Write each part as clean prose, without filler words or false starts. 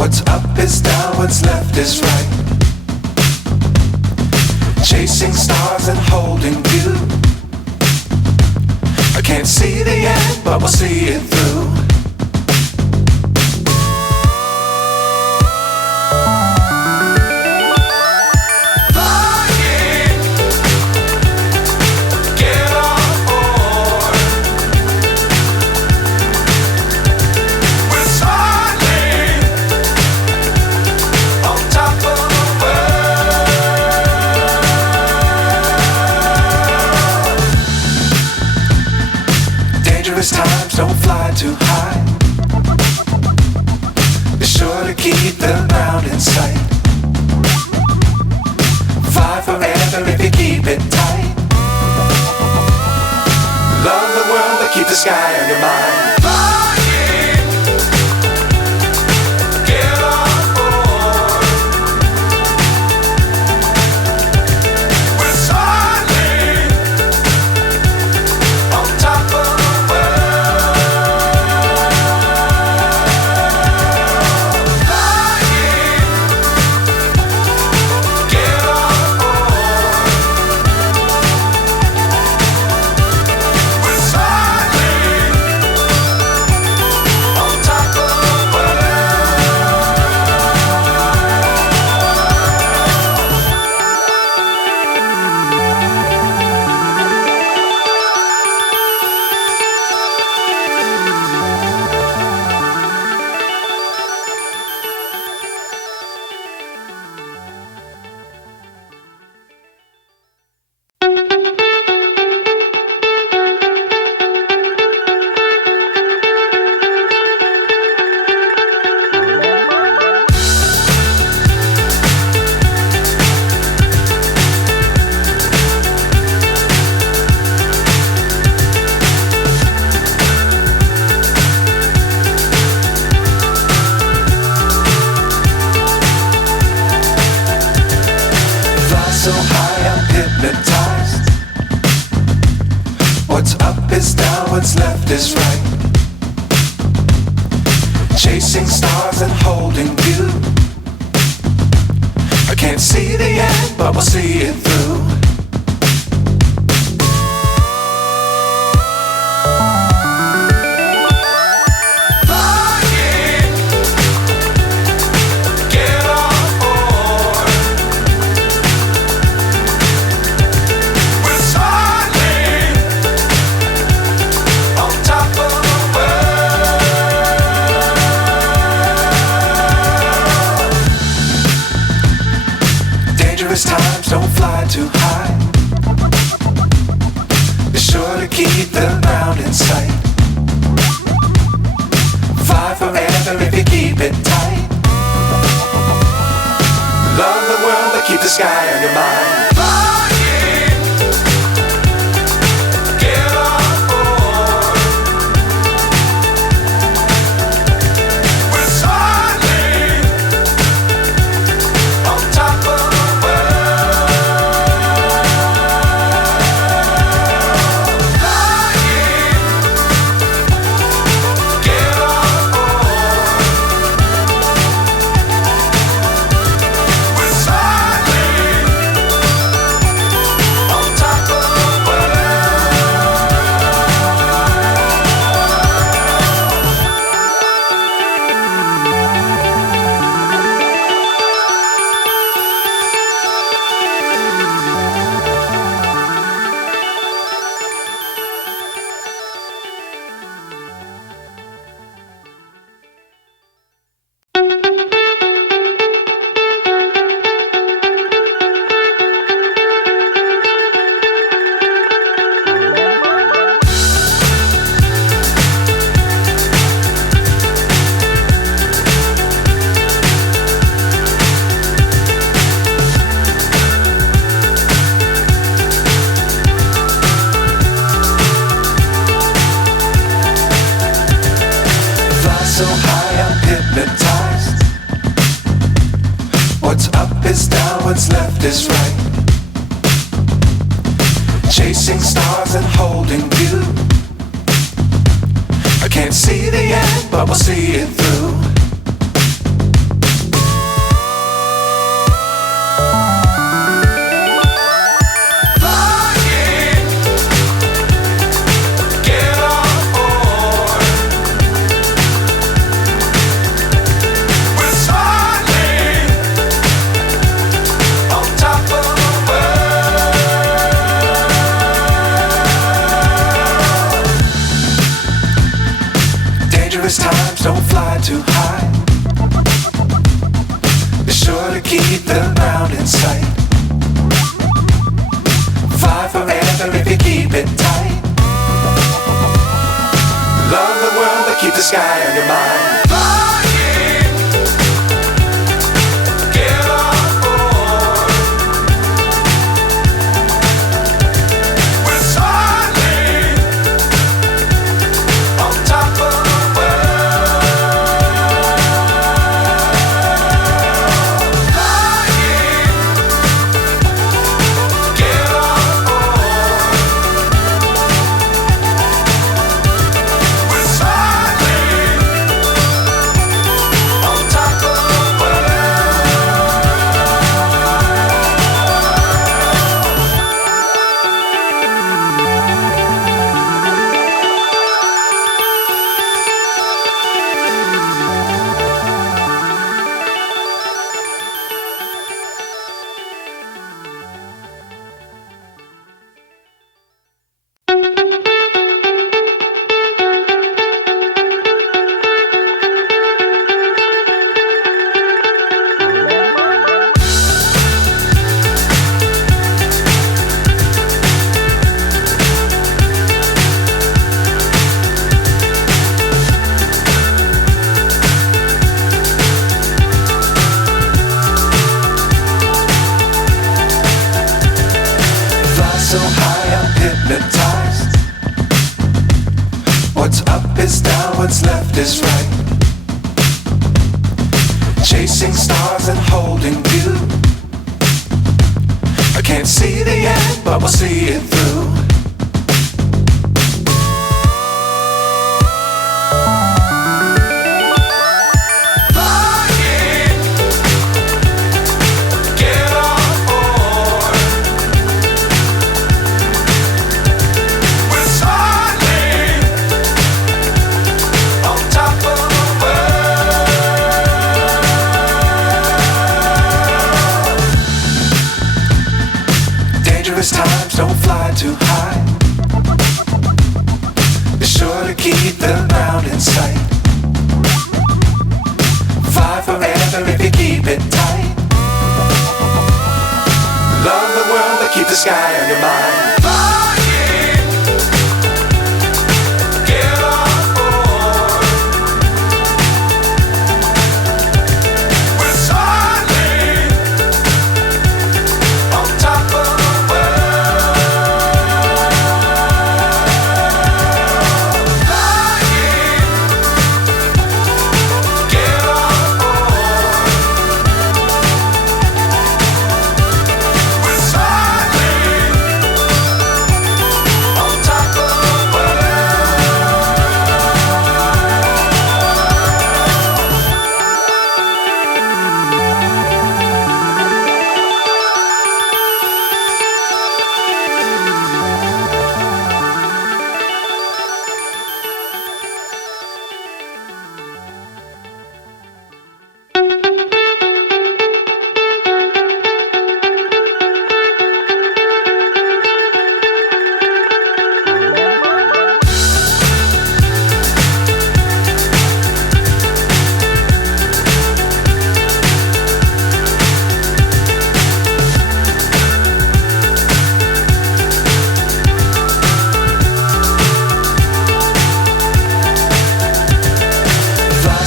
What's up is down, what's left is right. Chasing stars and holding you. I can't see the end, but we'll see it through. Times don't fly too high. Be sure to keep the ground in sight. Fly forever if you keep it tight. Love the world but keep the sky on your mind. So high I'm hypnotized. What's up is down, what's left is right. Chasing stars and holding you. I can't see the end, but we'll see it through. Times don't fly too high. Be sure to keep the ground in sight. Fly forever if you keep it tight. Love the world but keep the sky on your mind. So high I'm hypnotized. What's up is down, what's left is right. Chasing stars and holding you. I can't see the end, but we'll see it through. don't fly too high. Be sure to keep the ground in sight. Fly forever if you keep it tight. Love the world, but keep the sky on your mind. Flying, get on board. We're soaring on top of the world. Flying, get on board. We're soaring on top of the world. Fly so high, I'm hypnotized. What's up is down, what's left is right. Chasing stars and holding you. I can't see the end, but we'll see it through. Flying, get on board. We're soaring on top of the world. Dangerous times, don't fly too high. Be sure to keep the ground in sight. Fly forever if you keep it tight. Love the world, but keep the sky on your mind. Flying, get on board. We're soaring on top of the world. Flying, get on board. We're soaring on top of the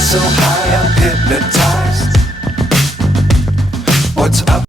so high, I'm hypnotized. What's up?